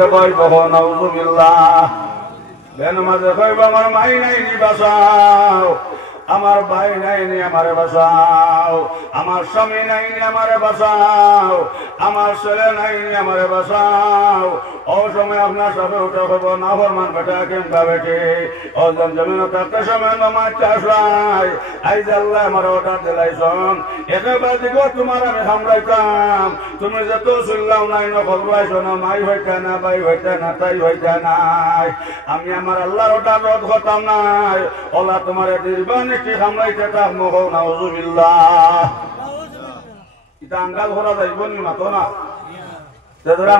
মাঝে কইব নাউযুবিল্লাহ বেনামাজে কইব আমার মাই নাই নি বাঁচাও আমার ভাই নাই নি আমারে বাঁচাও আমার স্বামী নাই নি আমারে বাঁচাও আমার ছেলে নাই নি আমারে বাঁচাও ও সময় আপনার সবে উঠে হব না ফরমান বেটা কিংবা বেটি ও জমজমিন থাকতে সময় নমাজ চাষাই আইজ আল্লাহ আমার অর্ডার দিলাইছন একেবারে দিকে তোমার আমি সামলাইতাম তুমি যত শুনলাম নাই নকল রাইছ না মাই হইতে না ভাই হইতে না তাই হইতে নাই আমি আমার আল্লাহর অর্ডার রদ করতাম নাই ওলা তোমার দীর্ঘানি কি সামলাইতে তাক মহ নাউযুবিল্লাহ এটা আঙ্গাল করা যাইব নি মাতো না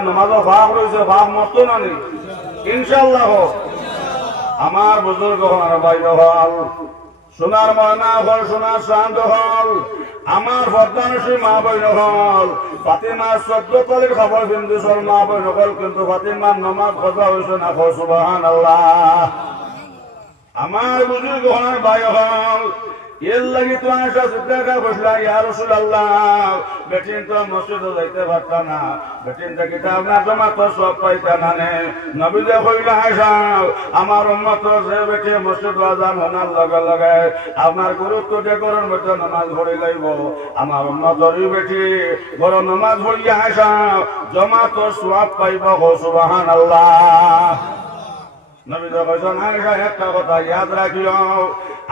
নামাজও ভাগ রয়েছে ভাগ মত না নি ইনশাআল্লাহ আমার বুজুর্গ হল ভাই হল সোনার ময়না হল সোনার চাঁদ হল আমার ফদ্দানসী মা বই হল ফাতিমার 14 তলের খবর বিন্দুসর মা বই হল কিন্তু ফাতিমার নমাজ কথা হয়েছে না সুবহানাল্লাহ আমার বুজুর্গ হল ভাই হল এর লাগি তো আয়সা সিদ্দিকা বসলা ইয়া রাসূলুল্লাহ বেটিন তো মসজিদে যাইতে পারতা না বেটিন থেকে আপনার জমা তো সব পাইতা না নে নবী যে কইলা আয়সা আমার উম্মত যে বেটি মসজিদ আযান হনার লগে লগে আপনার গুরুত্ব যে করার মধ্যে নামাজ পড়ি লাইব আমার উম্মতর বেটি বড় নামাজ পড়িয়া আয়সা জমা তো সওয়াব পাইব সুবহানাল্লাহ নবী যে কইছেন আয়সা একটা কথা ইয়াদ রাখিও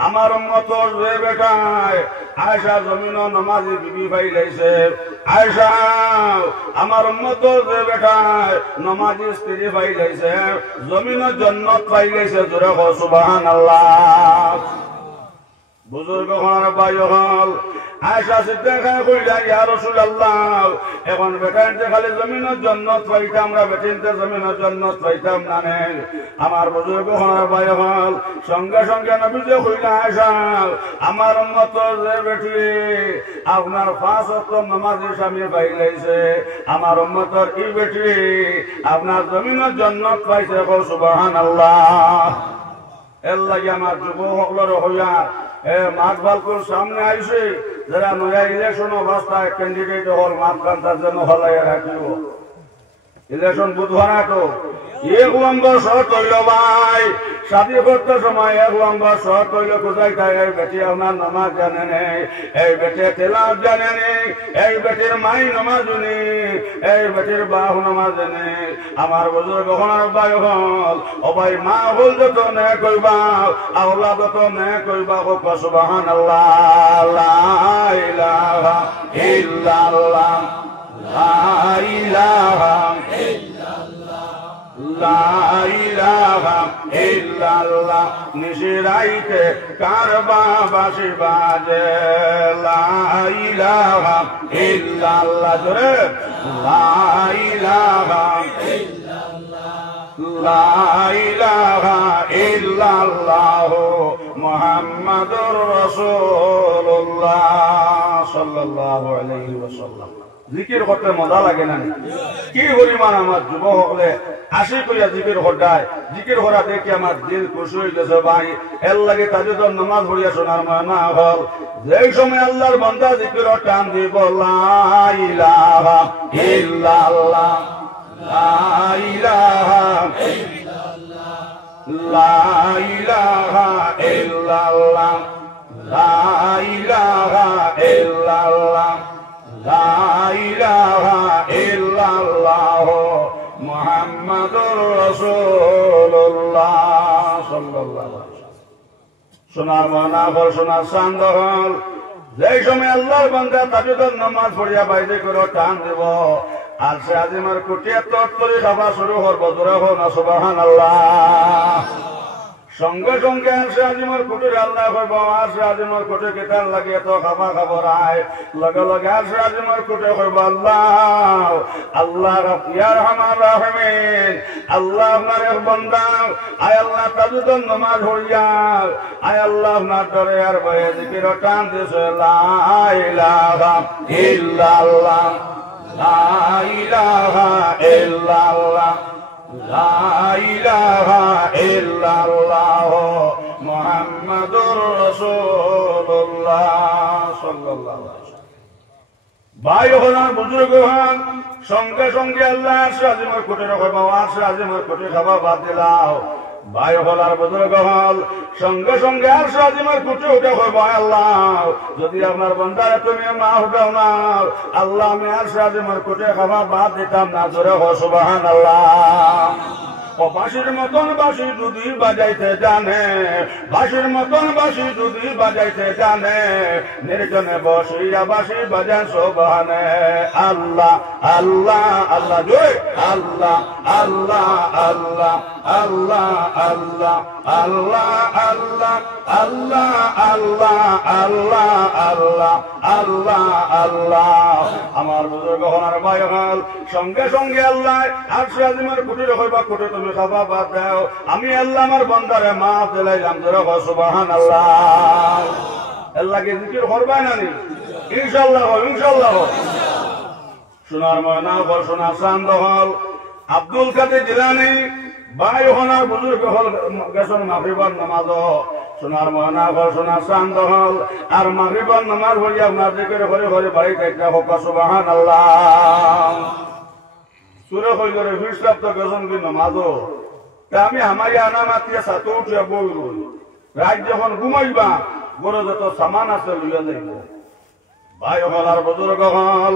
আমার উম্মতর যে বেটায় আয়েশা জমিন নামাজি বিবি ভাই লাইছে আয়েশা আমার উম্মতর যে বেটায় নামাজি স্ত্রী ভাই লাইছে জমিন জান্নাত পাই লাইছে জোরে কও সুবহানাল্লাহ বুজুর্গ হল ভাই হল আয়েশা সিদ্দিকা কইলা ইয়া রাসূলুল্লাহ এখন বেটাইতে খালি জমিনের জান্নাত পাইতাম আমরা বেটিনতে জমিনের জান্নাত পাইতাম না নে আমার বুজুর্গ হল ভাই হল সঙ্গে সঙ্গে নবী যে কইলা আয়েশা আমার উম্মতর যে বেটি আপনার 5 ওয়াক্ত নামাজের স্বামী পাইলাইছে আমার উম্মতর এই বেটি আপনার জমিনের জান্নাত পাইছে কও সুবহানাল্লাহ এর লাগি আমার যুবক সকলের হইয়া মাঠ বালকুর সামনে আইছে যারা নয়া ইলেকশন অবস্থায় ক্যান্ডিডেট হল মাঠ কান্তার জন্য হলাইয়া রাখিব ইলেকশন বুধবার তো এক নম্বর শর্ত হইল ভাই শাদি করতে সময় এক নম্বর শর্ত হইল কোথায় তাই এই বেটি আপনার নামাজ জানে নেই এই বেটে তেলাওয়াত জানে নেই এই বেটির মাই নামাজ জানে এই বেটির বাপ নামাজ জানে আমার বুজুর্গ হল ভাই হল ও ভাই মা হল যত নে কইবা আওলাদ যত নে কইবা সুবহানাল্লাহ লা ইলাহা ইল্লাল্লাহ লা ইলাহা লা ইলাহা ইল্লাল্লাহ নিশিরাইতে কারবা বাঁশি বাজে লা ইলাহা ইল্লাল্লাহ জোরে লা ইলাহা ইল্লাল্লাহ লা ইলাহা ইল্লাল্লাহ মুহাম্মাদুর রাসূলুল্লাহ সাল্লাল্লাহু আলাইহি ওয়াসাল্লাম জিকির করতে মজা লাগে না কি পরিমাণ আমার যুবক হলে আশি করিয়া জিকির হটায় জিকির করা দেখে আমার দিল খুশি হয়ে গেছে ভাই এর লাগে তাদের তো নামাজ পড়িয়া শোনার ময়না হল যে সময় আল্লাহর বান্দা জিকির টান দিব লা ইলাহা ইল্লাল্লাহ লা ইলাহা ইল্লাল্লাহ লা ইলাহা ইল্লাল্লাহ লা ইলাহা ইল্লাল্লাহ লা ইলাহা ইল্লাল্লাহ মুহাম্মাদুর রাসূলুল্লাহ সাল্লাল্লাহু আলাইহি ওয়াসাল্লাম সোনার ময়না হল সোনার চাঁদ হল যে সময় আল্লাহর বান্দা তাহাজ্জুদের নামাজ পড়িয়া বাইরে করে টান দেব আর সে আজিমার কুটিয়া তট করে খাওয়া শুরু করবো জোরে হোক না সুবহানাল্লাহ সঙ্গে সঙ্গে আসে আজিমর কুটির আল্লাহ কইব আসে আজিমর কুটি কেতান লাগে তো খাবা খাবার আয় লগে লগে আসে আজিমর কুটি কইব আল্লাহ আল্লাহ ইয়া রহমান রাহিমিন আল্লাহ আপনার এক বান্দা আয় আল্লাহ তাজুদের নামাজ হইয়া আয় আল্লাহ আপনার দরে আর বয়ে জিকির টান দিছে লা ইলাহা ইল্লাল্লাহ লা ইলাহা ইল্লাল্লাহ লা ইলাহা ইল্লাল্লাহ মুহাম্মাদুর রাসূলুল্লাহ সাল্লাল্লাহু আলাইহি ওয়াসাল্লাম ভাই হন বুজুর্গ হন সঙ্গে সঙ্গে আল্লাহ আরশে আজিমের কোটের খাবা আরশে আজিমের কোটে খাবা বাদ দিলাও ভাই হল আর বুজুর্গ হল সঙ্গে সঙ্গে আরশে আজিমের কোটে উঠে খাবা আল্লাহ যদি আপনার বান্দারে তুমি মাফ দাও না আল্লাহ আমি আরশে আজিমের কোটে খাবা বাদ দিতাম না জোরে হো সুবহানাল্লাহ ও বাঁশির মতন বাঁশি যদি বাজাইতে জানে বাঁশির মতন বাঁশি যদি বাজাইতে জানে নির্জনে বসিয়া বাঁশি বাজান সোবানে আল্লাহ আল্লাহ আল্লাহ জয় আল্লাহ আল্লাহ আল্লাহ আল্লাহ আল্লাহ আল্লাহ আল্লাহ আল্লাহ আল্লাহ আল্লাহ আল্লাহ আল্লাহ আল্লাহ আমার বুজুর্গ হনার ভাই হল সঙ্গে সঙ্গে আল্লাহ আরশে আজিমের কোটের হইবা কোটে তুমি খাবা বাদ দাও আমি আল্লাহ আমার বান্দারে মাফ দিলাইলাম জোরে সুবহানাল্লাহ আল্লাহ কে জিকির করবাই না নি ইনশাআল্লাহ ইনশাআল্লাহ সোনার ময়না হল সোনার চাঁদ হল আব্দুল কাদের জিলানী ভাই হনার বুজুর্গ হল গেছেন মাগরিবের নামাজ সোনার ময়না হল সোনার চাঁদ হল আর মাগরিবের নামাজ হইয়া আপনার জিকির করে করে বাড়িতে একটা হোক সুবহানাল্লাহ সুরে হই করে ফিরসাব তো গেছেন কি নামাজও তা আমি আমাকে আনা মাতিয়ে সাথে উঠিয়া বই রই রাত যখন ঘুমাইবা গরো যত সামান আছে লইয়া যাইব ভাই হল আর বুজুর্গ হল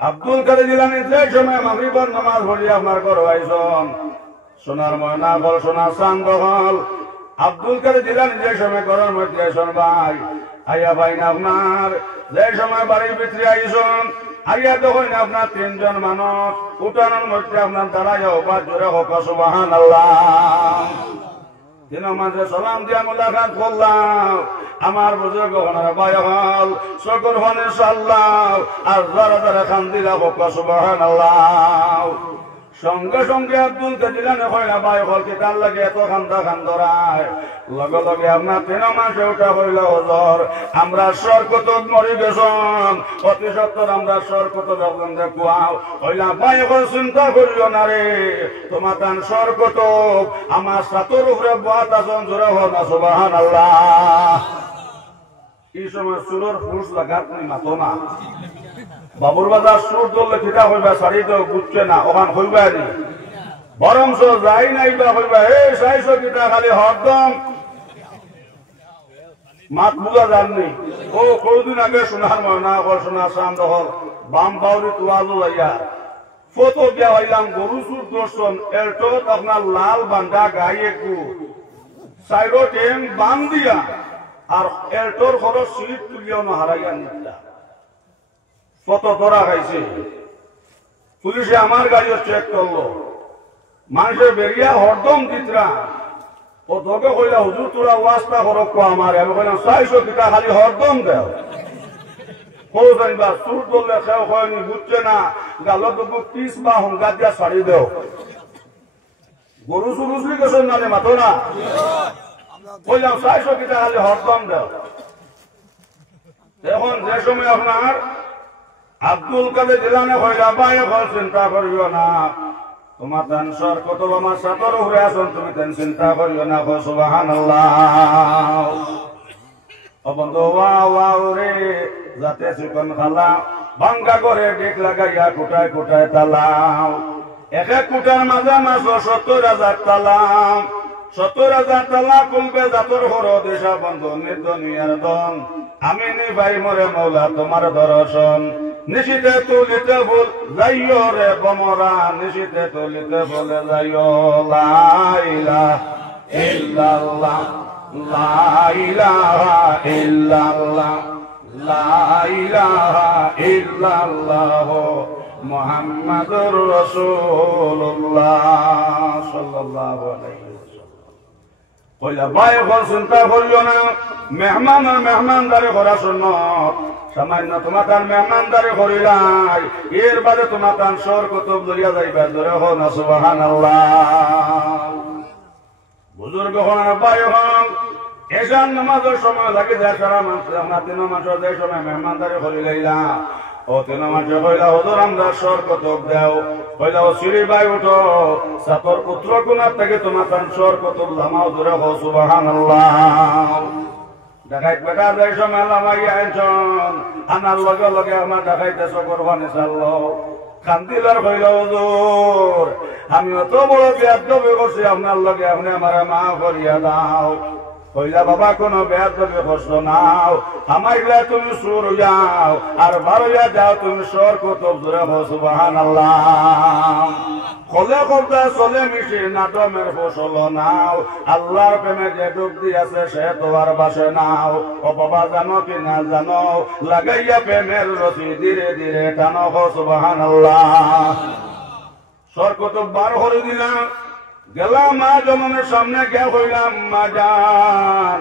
আব্দুল কাদের জিলানী যে সময় মাগরিবের নামাজ পড়িয়া আপনার ঘর আইসন সোনার ময়না হল সোনার চাঁদ হল আব্দুল কাদের জিলানী যে সময় ঘরের মধ্যে আইসন ভাই আইয়া ভাই না আপনার যে সময় বাড়ির ভিতরে আইসন আইয়া দেখুন আপনার তিনজন মানুষ উঠানোর মধ্যে আপনার দাঁড়াইয়া ওপর জোরে হোক সুবহানাল্লাহ তিন মাঝে সালাম দিয়া মুলাকাত করলাম আমার বুজুর্গ হনার ভাই হল সকল হনে সাল্লাহ আর যারা যারা খান দিলা হোক সুবহানাল্লাহ সঙ্গে সঙ্গে আব্দুল কাদের জিলানী কইলা ভাই হল কি তার লাগে এত খান্দা খান ধরায় লগে লগে আপনার তিন মাসে উঠা হইল হজর আমরা সরকত মরি গেছন অতি সত্তর আমরা সরকত যখন দেখুয়াও হইলা ভাই হল চিন্তা করিও না রে তোমার তান সরকত আমার সাতর উপরে বাত আসন জোরে হল না সুবহানাল্লাহ এই সময় সুরের ফুস লাগাত নি মাতো না বাবুর বাজার সুর ধরলে খিটা হইবা শাড়ি তো বুঝছে না ওখান হইবা নি বরংস যাই নাই বা হইবা এই চাইছো কিটা খালি হরদম মাত বুঝা যাননি ও কদিন আগে সোনার ময়না হল সোনার চাঁদ হল বাম বাউরি তোয়াজো যাইয়া ফটো দিয়া হইলাম গরু সুর দর্শন এলটোত আপনার লাল বান্ধা গাই একটু সাইডো টেম বাম দিয়া আর এলটোর খরচ সিট তুলিয়াও না হারাইয়া নিতা কত ধরা খাইছে পুলিশে আমার গাড়িও চেক করলো মানুষের বেরিয়া হরদম দিতরা ও তোকে কইলা হুজুর তোরা ওয়াস্তা করক আমার আমি কইলাম 600 টাকা খালি হরদম দেও কোথায় বা সুর দলে খেও হয়নি বুঝছে না গালত পিস বা হুঙ্গা দিয়া ছাড়ি দেও গরু সুরুসলি গেছেন নালে মাতো না কইলাম 600 টাকা খালি হরদম দেও এখন যে সময় আপনার আব্দুল কাদের জিলানী কইলা ভাই হল চিন্তা করিও না তোমার তান সরকত আমার সাতর উপরে আসন তুমি তেন চিন্তা করিও না সুবহানাল্লাহ ও বন্ধু ওয়াও রে যাতে চিকন খালা ভাঙ্গা করে ডেক লাগাইয়া কোটায় কোটায় তালাও এক এক কোটার মাঝে মাঝে 70,000 তালাম 70,000 তালা খুলবে জাতর হর দেশা বন্ধু নির্দনিয়ার দন আমি নি ভাই মরে মৌলা তোমার দর্শন নিশিতে তুলিতে ভুল যাইও রে বমরা নিশিতে তুলিতে বলে যাইও লা ইলাহা ইল্লাল্লাহ লা ইলাহা ইল্লাল্লাহ লা ইলাহা ইল্লাল্লাহ মুহাম্মাদুর রাসূলুল্লাহ সাল্লাল্লাহু আলাইহি ওয়াসাল্লাম কইলা ভাই হল চিন্তা করিও না মেহমান আর মেহমানদারি করা সুন্নাত সামান্য তোমার তার মেহমানদারি করিলাই এর বাদে তোমার তার সর কুতুব লইয়া যাইবা ধরে হো না সুবহানাল্লাহ বুজুর্গ হন ভাই হন এশার নামাজের সময় লাগে যায় সারা মাস আমরা 3 মাসের যে সময় মেহমানদারি করিলাইলা ও 3 মাসে কইলা হুজুর আমরা সর কুতুব দাও কইলা ও সিঁড়ি বাই উঠো সাতর পুত্র কোনার থেকে তোমার তার সর কুতুব জামাও ধরে হো সুবহানাল্লাহ দেখাই বেটা যাই সময় লামাই আইনছন আনার লগে লগে আমার দেখাইতে চকর ভানে চাললো কান্দিলার হইল হুজুর আমি অত বড় বেয়াদবি করছি আপনার লগে, আপনি আমার মা করিয়া দাও। কইলা বাবা কোনো বেয়াদবি করছো নাও, আমাইলা তুমি সুর যাও আর বারোয়া যাও তুমি সর কত জোরে সুবহানাল্লাহ। কলে কবদা চলে মিশি নাটমের ফসল নাও, আল্লাহর প্রেমে যে ডুব দিয়াছে সে তো আর বাসে নাও। ও বাবা জানো কি না জানো, লাগাইয়া প্রেমের রশি ধীরে ধীরে টানো সুবহানাল্লাহ। সর কত বার করে দিলাম, গেলাম মা জননের সামনে গিয়া হইলাম মা জান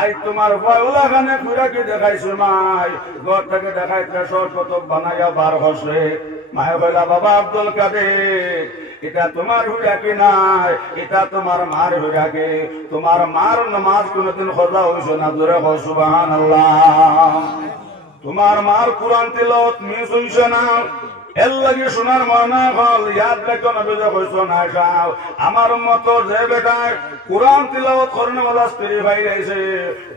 আই তোমার বয়লা খানে খুঁড়াকে দেখাইছে মাই, ঘর থেকে দেখাইতে সর কত বানাইয়া বার হসে। মায়ে কইলা বাবা আব্দুল কাদের এটা তোমার হুড়াকে নাই, এটা তোমার মার হুড়াকে। তোমার মার নামাজ কোনদিন খোঁজা হইছে না, জোরে কও সুবহানাল্লাহ। তোমার মার কোরআন তিলাওয়াত মিস হইছে না, এর লাগি শোনার মনে হল ইয়াদ রেখো নবী কইছ না যাও আমার মতো যে বেটায় কোরআন তিলাওয়াত করনে ওয়ালা স্ত্রী পাইছে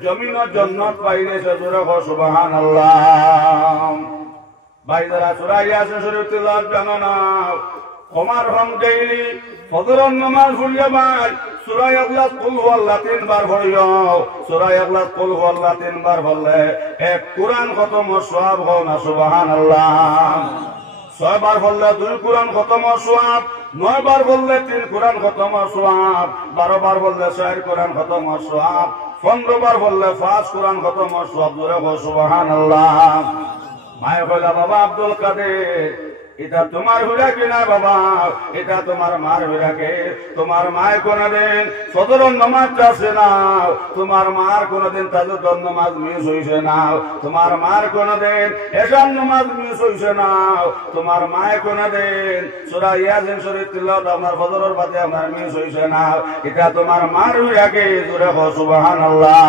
জমিনের জান্নাত পাইছে, জোরে কও সুবহানাল্লাহ। ভাইরা সূরা ইয়াসিন শরীফ তিলাওয়াত জানো না, ওমর হম ডেইলি ফজরের নামাজ পড়িয়া ভাই সূরা ইখলাস কুল হুয়াল্লাহ 3 বার পড়িও। সূরা ইখলাস কুল হুয়াল্লাহ 3 বার পড়লে এক কোরআন খতম সওয়াব হয় না, সুবহানাল্লাহ। 6 বার পড়লে 2 কোরআন খতম সওয়াব, 9 বার পড়লে 3 কোরআন খতম সওয়াব, 12 বার পড়লে 4 কোরআন খতম সওয়াব, 15 বার পড়লে 5 কোরআন খতম সওয়াব, জোরে বল সুবহানাল্লাহ। মায়ে কইলা বাবা আব্দুল কাদের এটা তোমার হুড়া কিনা বাবা, এটা তোমার মার হুড়াকে। তোমার মায় কোনদিন ফজরের নামাজ আছে না, তোমার মার কোনদিন তাহাজ্জুদের নামাজ মিস হইছে না, তোমার মার কোনদিন এশার নামাজ মিস হইছে না, তোমার মায় কোনদিন সূরা ইয়াসিন শরীফ তিলাওয়াত আপনার ফজরের বাদে আপনার মিস হইছে না, এটা তোমার মার হুড়াকে, জোরে কও সুবহানাল্লাহ।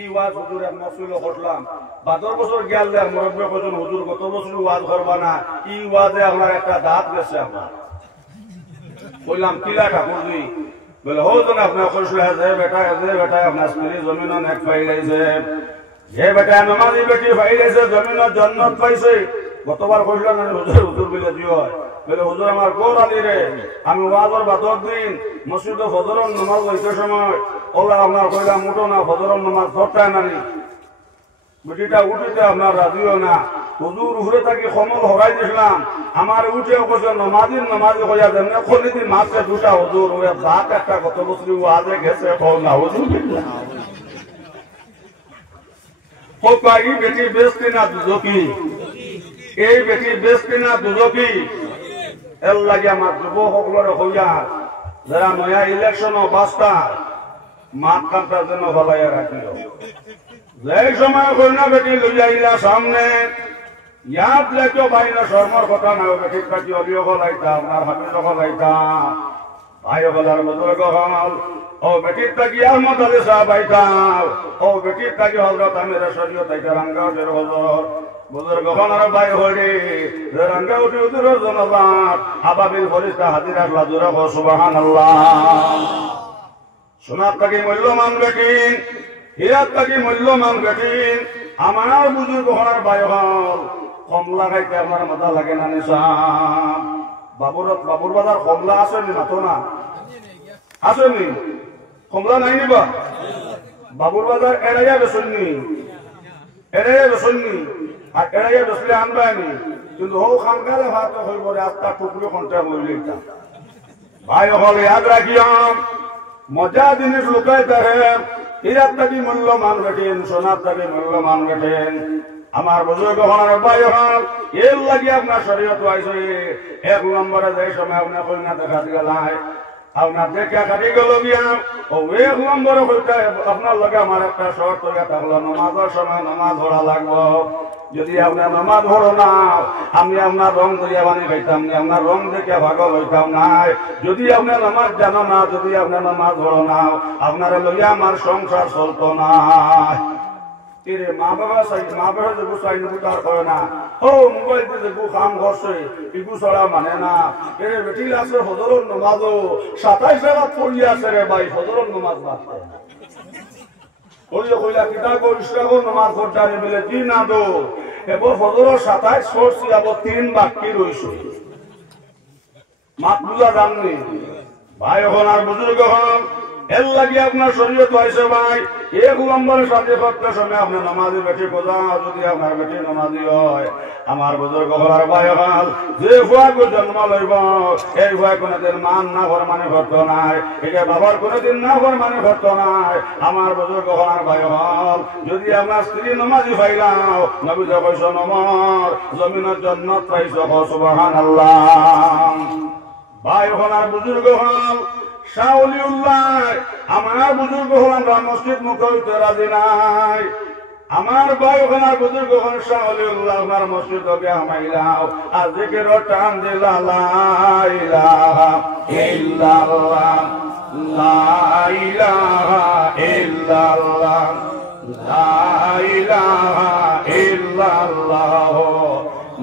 ই ওয়াজ হুজুর এক মফসিল করলাম 12 বছর গেল মুরব্বী কজন হুজুর গত বছর ওয়াজ করবা না, ই ওয়াজে আমার একটা দাঁত গেছে। আমার বললাম কিলা ঠাকুরজি, বলে হোজন আপনার কইছিল যে বেটা আপনার স্ত্রী জমিন এক পাইলাইছে, যে বেটা নামাজি বেটি পাইলাইছে জমিনের জান্নাত পাইছে। গতবার কইছিলাম না হুজুর হুজুর বলে দিও বলে হুজুর আমার গোর আলী রে, আমি ওয়াজর 12 দিন মসজিদে ফজরের নামাজ হইতে সময় ওলা আপনার কইলাম উঠো না ফজরের নামাজ পড়তায় নানি, বেটিটা উঠিতে আপনার রাজিও না। হুজুর উঠে থাকি কমল হরাই দিছিলাম, আমার উঠে কইছে নামাজি কইয়া দেন খলিদি মাছে দুটা হুজুর ওই ভাত একটা কত বছর ওয়াজে গেছে কও না হুজুর কোপাই বেটি বেস্তি না দুজকি, এই বেটি বেস্তি না দুজকি। এর লাগে আমার যুবক সকলের হইয়া যারা নয়া ইলেকশন বাস্তা মাঠ কাটার জন্য ভালাইয়া রাখিও। যে সময় কইনা বেটি লইয়া ইলা সামনে ইয়াদ লেখো বাইনা শর্মার কথা না, বেটির কাটি অলিও গলাইতা আপনার হাবিল গলাইতা ভাই বলার বুজুর্গ হল। ও বেটির তাকি আহমদ আলী সাহেব আইতাও, ও বেটির তাকি হযরত আমির শরীয়ত আইতা রাঙ্গাউটের হযরত বুজুর্গ হলার ভাই হরি রাঙ্গাউটি হুজুরের জনজাত আবাবিল ফরিস্তা হাজির আসলা, জোরে কও সুবহানাল্লাহ। সোনার তাকি মূল্যমান বেটিন, হীরার তাকি মূল্যমান বেটিন, আমার বুজুর্গ হলার ভাই হল। কমলা খাইতে আমার মাথা লাগে না নিশান। বাবুর বাজার কমলা আসেনি মাতো না আসেনি, কমলা নাই নিবা বাবুর বাজার এড়াইয়া বেসননি, আর এড়াইয়া বেসলে আনবানি, কিন্তু হো খানকালে ভাত হইব রাস্তা টুকরো ঘন্টা মরলি। ভাই হল ইয়াদ রাখিয়াম মজা জিনিস লুকাই থাকে, হীরার তাকি মূল্যমান বেটেন, সোনার তাকি মূল্যমান বেটেন। আমার বুজুর্গ হলার ভাই হল এর লাগি আপনার শরীয়ত আইছে। 1 নম্বরে যে সময় আপনার কন্যা দেখা গেলায় আপনার দেখা কাটি গেল গিয়া ও 1 নম্বরে হইতে আপনার লগে আমার একটা শর্ত হইয়া থাকলো, নামাজের সময় নামাজ পড়া লাগবো। যদি আপনার নামাজ পড়ো না আমি আপনার রং ধরিয়া বানিয়ে খাইতাম না, আপনার রং দেখে ভাগল হইতাম না। যদি আপনার নামাজ জানো না, যদি আপনার নামাজ পড়ো না, আপনারা লইয়া আমার সংসার চলতো না। মা বাবা যে চাই তার করে না, ও মোবাইল যে কাম করছে ইগু ছড়া মানে না। এর বেটি আছে ফজরের নামাজও 27 টাকা পড়ি আছে রে ভাই, ফজরের নামাজ বাড়তে কইলা কিতা করিস নামাজ পড়তে মিলে কি না দো এবার ফজর 27 পড়ছি আবার 3 বাকি রইছে মাত বুঝা জাননি ভাই হন আর বুজুর্গ হন এর লাগি আপনার শরীয়ত হয়েছে ভাই এক নম্বরের সাথে করতে সময় আপনার নামাজি বেটি বোঝা যদি আপনার বেটি নামাজি হয় আমার বুজুর্গ হলার ভাই হল যে ভুয়াকে জন্ম লইব এই ভুয়া কোনোদিন মান না ফরমানি করতো নাই এটা বাবার কোনোদিন না ফরমানি করতো নাই আমার বুজুর্গ হলার ভাই হল যদি আপনার স্ত্রী নামাজি পাইলাও নবী কইস নমর জমিনের জন্নত পাইছ সুবহানাল্লাহ ভাই হলার বুজুর্গ হল শাওলিউল্লাহ আমার বুজুর্গ হল আমরা মসজিদ মুখ হইতে রাজি নাই আমার ভাই ওখানার বুজুর্গ হল শাওলিউল্লাহ আমার মসজিদ হবে আমাইলাও আর জিকির টান দিলা লা ইলাহা ইল্লাল্লাহ লা ইলাহা ইল্লাল্লাহ লা ইলাহা ইল্লাল্লাহ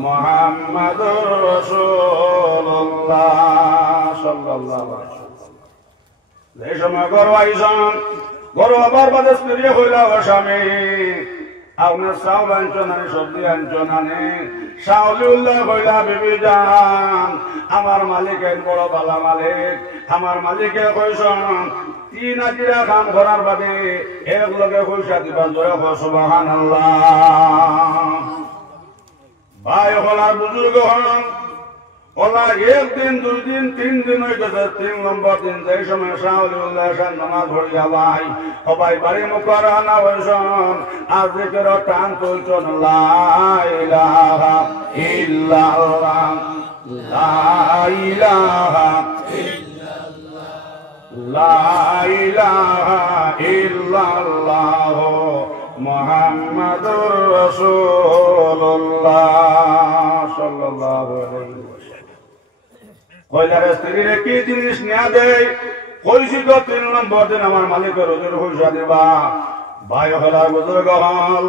মুহাম্মাদুর রাসূলুল্লাহ সাল্লাল্লাহু আলাইহি এই সময় গরু আইসন গরু আবার বাদে স্ত্রী হইলা ও স্বামী আপনার চাউল আনছো নানি সবজি আনছো নানি শাওলিউল্লাহ হইলা বিবি যান আমার মালিকের বড় বালা মালিক আমার মালিকে কইসন 3 হাজিরা কাম করার বাদে এক লগে পয়সা দিবা জোরে সুবহানাল্লাহ ভাই হলার বুজুর্গ হন ওলা 1 দিন 2 দিন 3 দিন হয়ে গেছে 3 নম্বর দিন যেই সময় শাওলিউল্লাহ শান নামাজ পড়িয়া ভাই সবাই বাড়ি মুকরানা হইছন আর জিকির টান তুলছন লা ইলাহা ইল্লাল্লাহ লা ইলাহা ইল্লাল্লাহ লা ইলাহা ইল্লাল্লাহ মুহাম্মাদুর রাসূলুল্লাহ সাল্লাল্লাহু আলাইহি কইলার স্ত্রীরে কি জিনিস নিয়া দেয় কইছি তো 3 নম্বর দিন আমার মালিকের রোজের পয়সা দিবা ভাই হলার বুজুর্গ হল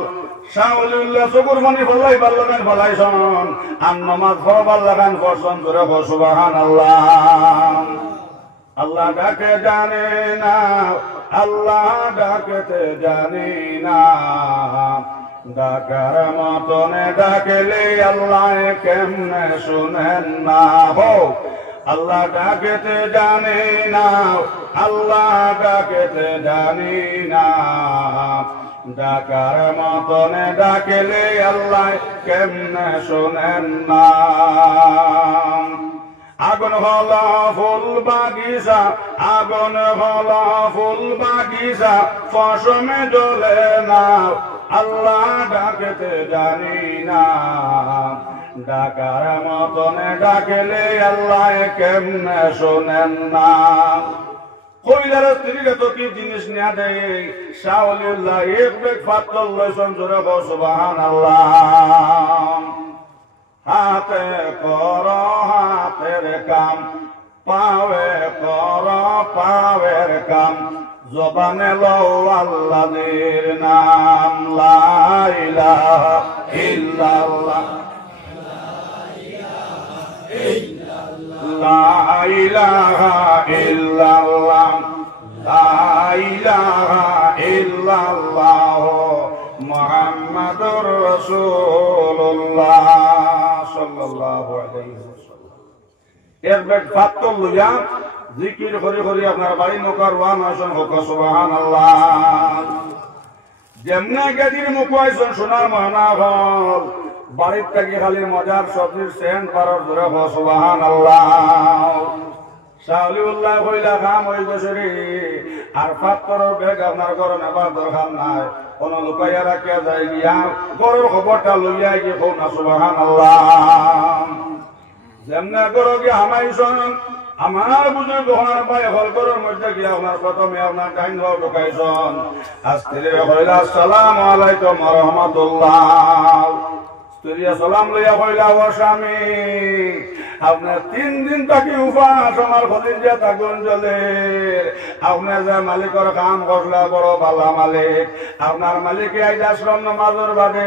শাওলিউল্লাহ চকুর পানি ফলাই বাল্লাগান ফলাইছন আর নামাজ পড়বার লাগান পড়ছন জোরে সুবহানাল্লাহ আল্লাহ ডাকে জানে না আল্লাহ ডাকতে জানি না ডাকার মতনে ডাকলে আল্লাহ কেমনে শুনেন না হো আল্লাহ ডাকতে জানি না আল্লাহ ডাকতে জানি না ডাকার মতনে ডাকলে আল্লাহ কেমনে শুনেন না আগুন হল ফুল বাগিচা আগুন হল ফুল বাগিচা ফসমে জ্বলে না আল্লাহ ডাকতে জানি না ডাকার মতনে ডাকলে আল্লাহ কেমনে শোনেন না কইলার স্ত্রীকে তো কি জিনিস নিয়া দেয় শাওলিউল্লাহ এক বেগ পাত্র লইছন জোরে সুবহানাল্লাহ হাতে কর হাতের কাম পাওয়ে কর পাওয়ের কাম জবানে লও আল্লাহর নাম লা ইলাহা ইল্লাল্লাহ লা ইলাহা ইল্লাল্লাহ লা ইলাহা ইল্লাল্লাহ মুহাম্মাদুর রাসূলুল্লাহ সাল্লাল্লাহু আলাইহি ওয়াসাল্লাম এর বেগ পাত্র লইয়া জিকির করে করে আপনার বাড়ি নকর ওয়ান আসন হোক সুবহানাল্লাহ যেমনে গেদির মুখ আইসন সোনার মহানা হল বাড়ির থেকে খালি মজার সবজির সেন্ট পারর ধরে হো সুবহানাল্লাহ শাওলিউল্লাহ কইলা কাম হই গেছে রে আর পাত্রর বেগ আপনার ঘরে নেবার দরকার নাই কোন লুকাইয়া রাখিয়া যায় গিয়া গরুর খবরটা লইয়া গিয়ে হোক না সুবহানাল্লাহ যেমনে গরু গিয়ে হামাইছন আমার বুজুর্গ হওয়ার ভাই হলকরের মধ্যে গিয়ে আপনার প্রথমে আপনার ডাইন ভাব ঢুকাইছন স্ত্রী কইলা আসসালামু আলাইকুম ওয়া রাহমাতুল্লাহ স্ত্রী সালাম লইয়া কইলা ও স্বামী আপনার 3 দিন থাকি উপাস আমার কলিজা আগুন জ্বলে আপনার যে মালিকের কাম করলা বড় ভালো মালিক আপনার মালিকে আজ আশ্রম নামাজের বাদে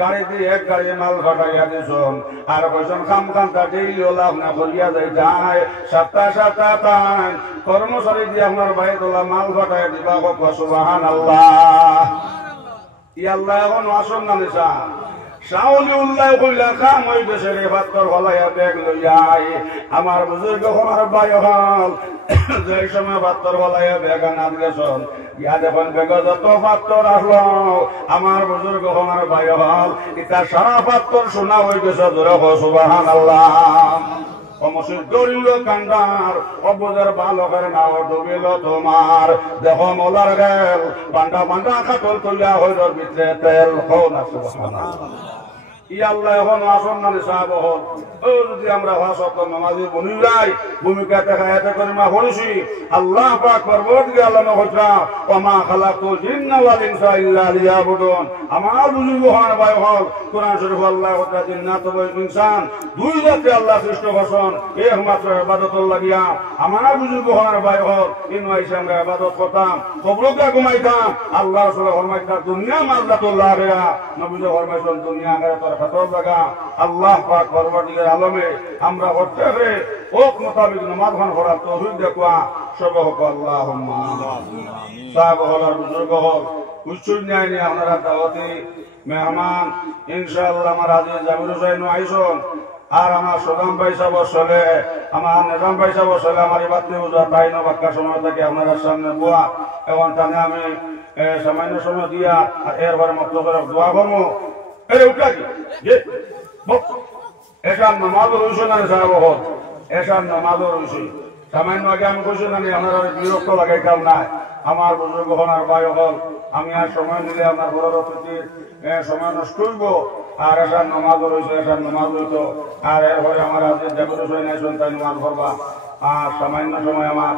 গাড়ি দিয়ে এক গাড়ি মাল ফাটাইয়া দিছন আর কইছন কাম কামটা ডেইলি হলো আপনার করিয়া যাই যায় সপ্তাহ টাইম কর্মচারী দিয়ে আপনার বাইরে তোলা মাল ফাটাইয়া দিবা সুবহানাল্লাহ ই আল্লাহ এখন আসন না নিশা শাওলি উল্লাহ কইলা কাম হই দেশে রে পাত্তর হলাইয়া ব্যাগ লইয়াই আমার বুজুর্গ আমার ভাই হল যে সময় পাত্তর হলাইয়া ব্যাগ আনাত গেছন ইয়া দেখুন বেগ যত পাত্তর আসলো আমার বুজুর্গ আমার ভাই হল ইতা সারা পাত্তর শোনা হয়ে গেছে জোরে সুবহানাল্লাহ অমসির দরিল কান্ডার অবুজের বালকের নাও ডুবিল তোমার দেখো মোলার গেল বান্ডা বান্ডা খাটল তুলিয়া হইর ভিতরে তেল হও না সুবহানাল্লাহ ই আল্লাহ এখন আসন না সাহেব হল ও যদি আমরা ভাষত নামাজি বনি যাই ভূমিকা দেখাতে করে মা করেছি আল্লাহ পাক পরবর্তী আল্লাহ হজরা ওমা খালাকুল জিন্না ওয়াল ইনসা ইল্লা লিয়াবুদুন আমার বুজুর্গ হওয়ার ভাই হল কোরআন শরীফ আল্লাহ হজরা জিন্নাত ওয়াল ইনসান দুই জাতি আল্লাহ সৃষ্টি করছেন একমাত্র ইবাদত লাগিয়া আমার বুজুর্গ হওয়ার ভাই হল ইনওয়াইছে আমরা ইবাদত করতাম কবরকে ঘুমাইতাম আল্লাহ রাসূল ফরমাইতা দুনিয়া মাযলাতুল্লাহ আখিরা নবী ফরমাইছেন দুনিয়া আখিরাতের খাতর লাগা আল্লাহ পাক পরবর্তীকার আলমে আমরা করতে হবে ওক মোতাবেক নামাজ খান করার তৌফিক দেখুয়া সব হোক আল্লাহুম্মা আমিন সাহাবা হলার বুজুর্গ হল কুচ্ছুর ন্যায় নিয়ে আপনারা দাওয়াতি মেহমান ইনশাআল্লাহ আমার আজিজ জামির হোসেন আইসন আর আমার সুদাম ভাই সাহেব চলে আমার নিজাম ভাই সাহেব চলে আমার বাতি বুঝা তাই না বাক্কা সময় থেকে আপনার সামনে বুয়া এখন টানে আমি সামান্য সময় দিয়া আর এরপরে মত করে দোয়া করবো এরে উঠা কি এসার নামাজও রয়েছে না সাহেব হল এসার নামাজও রয়েছে সামান্য আগে আমি কইছি না আপনার বিরক্ত লাগাই কাম নাই আমার বুজুর্গ হনার ভাই হল আমি আর সময় নিলে আপনার বড় অতিথির সময় নষ্ট করব আর এসার নামাজও রয়েছে এসার নামাজ হইতো আর এরপরে আমার আজ জাবির হোসেন আইসন তাই নামাজ পড়বা আর সামান্য সময় আমার